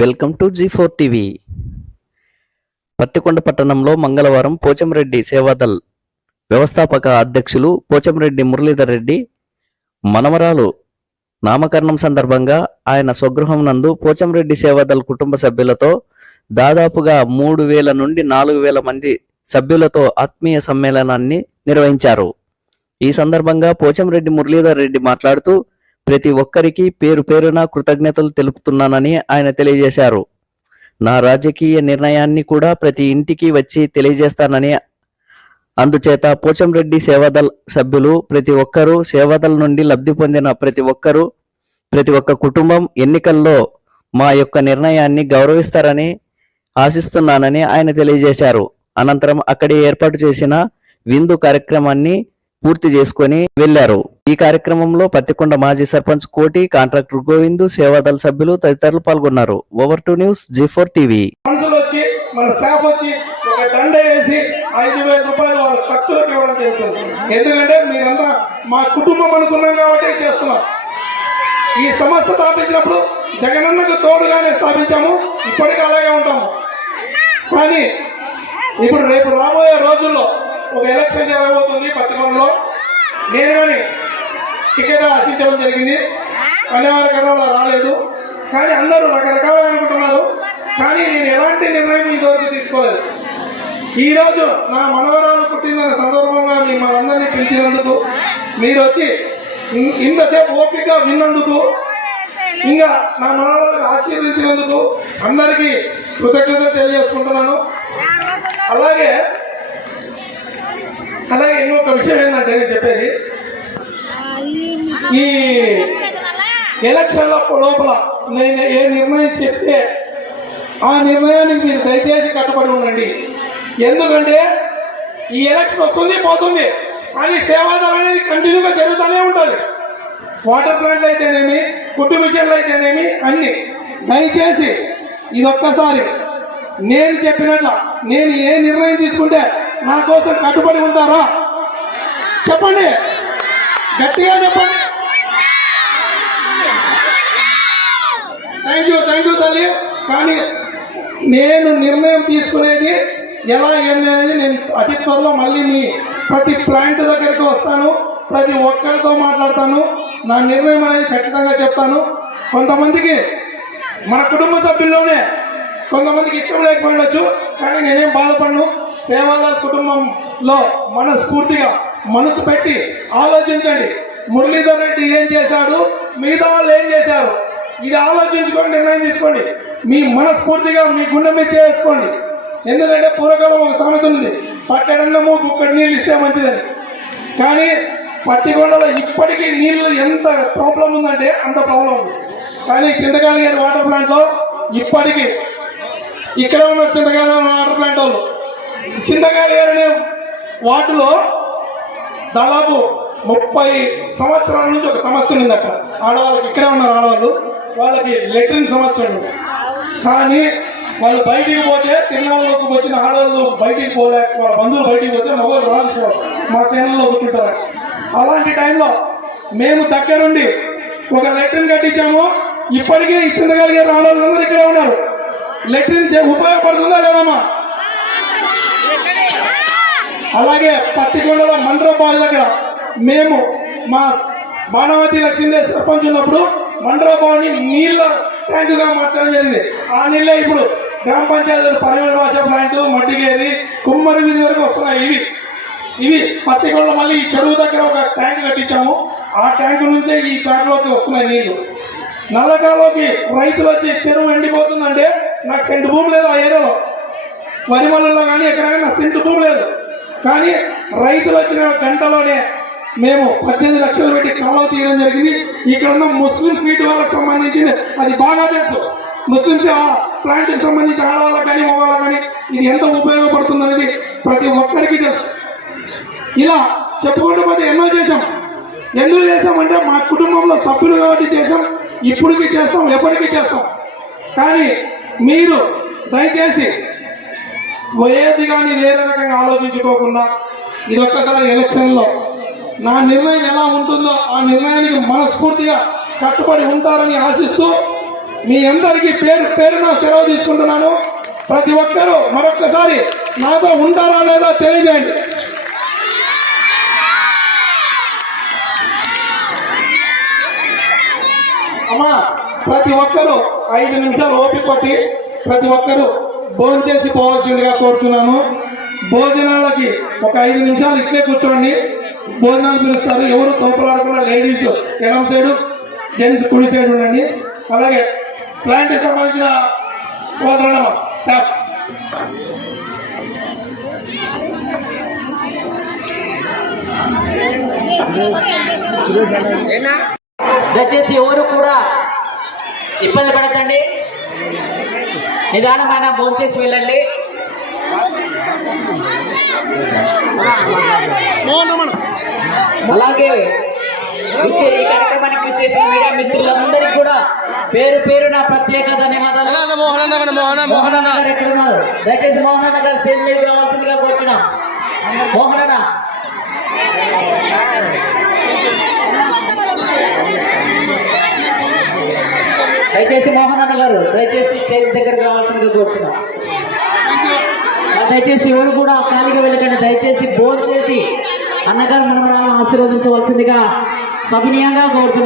Welcome to G4 TV. Pattikonda పట్టణంలో మంగళవారం పోచంరెడ్డి సేవాదల్ వ్యవస్థాపక అధ్యక్షులు పోచంరెడ్డి మురళీధర్ రెడ్డి మనమరాలు నామకరణం సందర్భంగా ఆయన స్వగృహం నందు పోచంరెడ్డి సేవాదల్ కుటుంబ సభ్యులతో దాదాపుగా 3,000 నుండి 4,000 మంది సభ్యులతో ఆత్మీయ సమ్మేళనాన్ని నిర్వహించారు. ఈ సందర్భంగా పోచంరెడ్డి మురళీధర్ రెడ్డి మాట్లాడుతూ ప్రతి ఒక్కరికి పేరు పేరున కృతజ్ఞతలు తెలుపుతున్నానని ఆయన తెలియజేశారు. నా రాజకీయ నిర్ణయాన్ని కూడా ప్రతి ఇంటికి వచ్చి తెలియజేస్తానని, అందుచేత పోచంరెడ్డి సేవాదల్ సభ్యులు ప్రతి ఒక్కరూ, సేవాదల్ నుండి లబ్ధి పొందిన ప్రతి ఒక్క కుటుంబం ఎన్నికల్లో మా యొక్క నిర్ణయాన్ని గౌరవిస్తారని ఆశిస్తున్నానని ఆయన తెలియజేశారు. అనంతరం అక్కడే ఏర్పాటు చేసిన విందు కార్యక్రమాన్ని పూర్తి చేసుకొని వెళ్లారు. ఈ కార్యక్రమంలో పత్తికొండ మాజీ సర్పంచ్ కోటి, కాంట్రాక్టర్ గోవిందు, సేవాదల్ సభ్యులు తదితరులు పాల్గొన్నారు. Over to news G4 TV. మన స్టాఫ్ వచ్చి ఒక దండ వేసి 5,000 రూపాయలు వాళ్ళ ఖర్చులకు ఇవ్వడం జరుగుతుంది. ఎందుకంటే మీరంతా మా కుటుంబం అనుకున్నాం కాబట్టి చేస్తున్నాం. ఈ సంస్థ స్థాపించినప్పుడు జగనన్నకు తోడుగానే స్థాపించాము, ఇప్పటికీ అలాగే ఉంటాము. కానీ ఇప్పుడు రేపు రాబోయే రోజుల్లో ఒక ఎలక్షన్ జరగబోతుంది పత్తికొండలో. నేను కానీ టికెట్ ఆశించడం జరిగింది, కన్యావారికరంలో రాలేదు. కానీ అందరూ రకరకాలుగా అనుకుంటున్నారు. కానీ నేను ఎలాంటి నిర్ణయం ఇదివరకు తీసుకోలేదు. ఈరోజు నా మనవరాలు పుట్టిన సందర్భంగా మనందరినీ పిలిచినందుకు, మీరు వచ్చి ఇంతసేపు ఓపిక విన్నందుకు, ఇంకా నా మనవరాలను ఆశీర్వదించినందుకు అందరికీ కృతజ్ఞత తెలియజేసుకుంటున్నాను. అలాగే ఇంకొక విషయం ఏంటంటే నేను చెప్పేది, ఈ ఎలక్షన్ల లోపల నేను ఏ నిర్ణయం చెప్తే ఆ నిర్ణయానికి మీరు దయచేసి కట్టుబడి ఉండండి. ఎందుకంటే ఈ ఎలక్షన్ వస్తుంది పోతుంది, కానీ సేవాదళం అనేది కంటిన్యూగా జరుగుతూనే ఉంటుంది. వాటర్ ప్లాంట్లు అయితేనేమి, కుట్టు మిషన్లు అయితేనేమి అన్ని. దయచేసి ఇదొక్కసారి నేను చెప్పినట్ల నేను ఏ నిర్ణయం తీసుకుంటే నా కోసం కట్టుబడి ఉంటారా? చెప్పండి, గట్టిగా చెప్పండి. థ్యాంక్ యూ తల్లి. కానీ నేను నిర్ణయం తీసుకునేది ఎలా అనేది నేను అతి త్వరలో మళ్ళీ మీ ప్రతి ప్లాంట్ దగ్గరికి వస్తాను, ప్రతి ఒక్కరితో మాట్లాడతాను. నా నిర్ణయం అనేది ఖచ్చితంగా చెప్తాను. కొంతమందికి మన కుటుంబ సభ్యుల్లోనే కొంతమందికి ఇష్టం లేకపోవచ్చు, కానీ నేనేం బాధపడను. సేవాదల్ కుటుంబంలో మనస్ఫూర్తిగా మనసు పెట్టి ఆలోచించండి. మురళీధర్ రెడ్డి ఏం చేశాడు, మిగతా వాళ్ళు ఏం చేశారు, ఇది ఆలోచించుకొని నిర్ణయం తీసుకోండి. మీ మనస్ఫూర్తిగా మీ గుండె మీద చేసుకోండి. ఎందుకంటే పూర్వకాలం ఒక సామెత ఉంది, పట్టడన్నము గుక్కడి నీళ్ళు ఇస్తే మంచిదని. కానీ పత్తికొండలో ఇప్పటికీ నీళ్ళు ఎంత ప్రాబ్లం ఉందంటే అంత ప్రాబ్లం ఉంది. కానీ చింతకాయల గారి వాటర్ ప్లాంట్లో ఇప్పటికీ ఇక్కడ ఉన్న చింతకాయల వాటర్ ప్లాంట్ వాళ్ళు చింతకాయల గారి అనే వాటిలో దాదాపు 30 సంవత్సరాల నుంచి ఒక సమస్య ఉంది. అక్కడ ఆడవాళ్ళకి, ఇక్కడే ఉన్నారు ఆడవాళ్ళు, వాళ్ళకి లెట్రిన్ సమస్య ఉంది. కానీ వాళ్ళు బయటికి పోతే, తిరునాళ్ళకి వచ్చిన ఆడవాళ్ళు బయటికి పోలేక, వాళ్ళ బంధువులు బయటికి పోతే మొగలు రాదు మా సేనల్లో కూర్చుంటారు. అలాంటి టైంలో మేము దగ్గరుండి ఒక లెట్రిన్ కట్టించాము. ఇప్పటికీ చింతగలిగే ఆడవాళ్ళందరూ ఇక్కడే ఉన్నారు. లెట్రిన్ ఉపయోగపడుతుందా లేదమ్మా? అలాగే పత్తికొండలో మండ్రపాడు దగ్గర మేము మా బాణవతి లక్ష్మీదేవి సర్పంచ్ ఉన్నప్పుడు మండ్రపాడుని నీళ్ళ ట్యాంకుగా మార్చడం జరిగింది. ఆ నీళ్ళే ఇప్పుడు గ్రామ పంచాయతీలు పరిమళ భాష ప్లాంట్, మడ్డిగేరి, కుమ్మరి వీధి వరకు వస్తున్నాయి. ఇవి పత్తికొండలో మళ్ళీ ఈ చెరువు దగ్గర ఒక ట్యాంక్ కట్టించాము. ఆ ట్యాంకు నుంచే ఈ ట్యాంకులోకి వస్తున్నాయి నీళ్లు. నల్లకాలోకి రైతులు వచ్చి చెరువు ఎండిపోతుందంటే నాకు సెంటు భూమి లేదు ఆ ఏరియాలో, వరిమలలో కానీ ఎక్కడైనా నాకు సెంటు భూమి లేదు. కానీ రైతులు వచ్చిన గంటలోనే మేము 18 లక్షలు పెట్టి కాలువ తీయడం జరిగింది. ఇక్కడ ఉన్న ముస్లిం స్ట్రీట్ వాళ్ళకి సంబంధించింది అది బాగా తెలుసు. ముస్లిం ప్లాంట్కి సంబంధించి ఆడవాళ్ళకి కానీ మగవాళ్ళకి కానీ ఇది ఎంత ఉపయోగపడుతుంది అనేది ప్రతి ఒక్కరికి తెలుసు. ఇలా చెప్పుకుంటూ పోతే ఎన్నో చేసాం. ఎందుకు చేసామంటే మా కుటుంబంలో సభ్యులు కాబట్టి చేసాం, ఇప్పటికీ చేస్తాం, ఎప్పటికీ చేస్తాం. కానీ మీరు దయచేసి ఏది కానీ వేరే రకంగా ఆలోచించుకోకుండా ఇదొక్కసారి ఎలక్షన్లో నా నిర్ణయం ఎలా ఉంటుందో ఆ నిర్ణయానికి మనస్ఫూర్తిగా కట్టుబడి ఉంటారని ఆశిస్తూ మీ అందరికీ పేరు పేరున సెలవు తీసుకుంటున్నాను. ప్రతి ఒక్కరూ మరొక్కసారి నాతో ఉంటారా లేదా తెలియజేయండి. అమ్మా ప్రతి ఒక్కరూ 5 నిమిషాలు ఓపిక పట్టి ప్రతి ఒక్కరూ భోజనం చేసి పోవాల్సిందిగా కోరుతున్నాను. భోజనాలకి ఒక 5 నిమిషాలు ఇట్లే కూర్చోండి. భోజనాలు పిలుస్తారు. ఎవరు తోపలాడకుండా లేడీస్ ఎడమ సైడు, జెంట్స్ కుడి సైడ్ ఉండండి. అలాగే ప్లాంట్కి సంబంధించిన స్టాఫ్ దయచేసి ఎవరు కూడా ఇబ్బంది పడకండి, నిదానమైన భోంచేసి వెళ్ళండి. అలాగే ఈ కార్యక్రమానికి వచ్చేసిన మీడియా మిత్రులందరికీ కూడా పేరు పేరు నా ప్రత్యేక ధన్యవాదాలు. మోహనన్న గారు ఎక్కడ ఉన్నారు? దయచేసి మోహనన్న గారు స్టేజ్ మీద రావాల్సిందిగా కోరుతున్నాం. మోహనన్న దయచేసి మోహనన్న గారు దయచేసి స్టేజ్ దగ్గర రావాల్సిందిగా కోరుతున్నాం. దయచేసి ఎవరు కూడా ఖాళీగా వెళ్ళకండి. దయచేసి భోజనం చేసి అన్నగారు మనమరాలను ఆశీర్వదించవలసిందిగా సవినీయంగా కోరుతున్నాం.